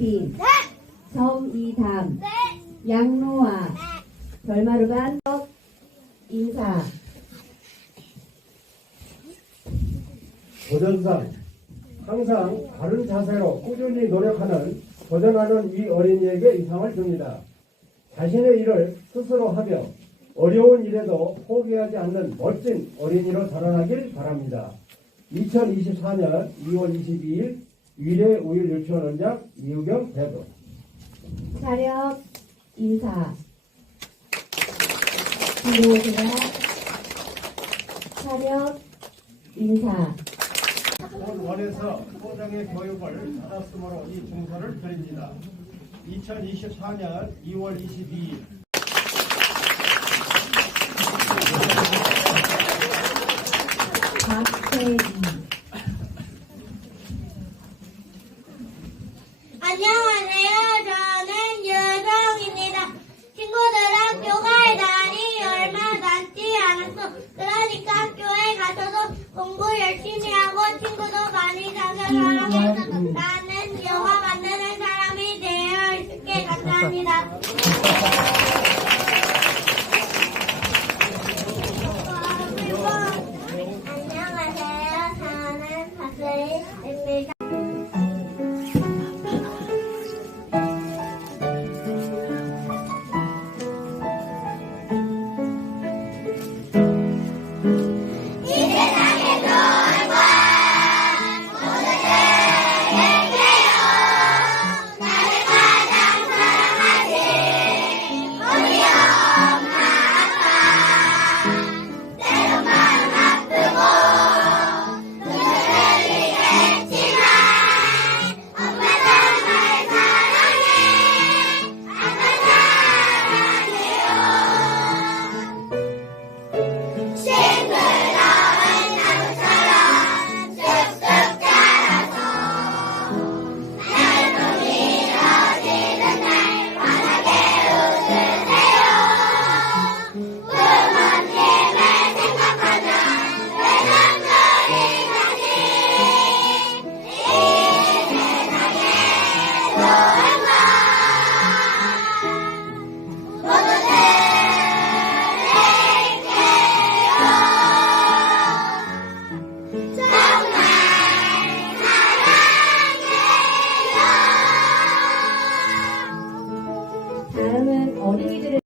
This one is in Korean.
이은빈, 정이담, 양노아, 별마루반 인사. 도전상 항상 바른 자세로 꾸준히 노력하는 도전하는 이 어린이에게 이 상을 줍니다. 자신의 일을 스스로 하며 어려운 일에도 포기하지 않는 멋진 어린이로 자라나길 바랍니다. 2024년 2월 22일 위례 우일 유치원 원장 이우경 대도. 자력 인사. 들어오세요? 자력 인사. 본 원에서 소장의 교육을 받았으므로 이 증서를 드립니다. 2024년 2월 22일. 박태희. 你好。 어린이들의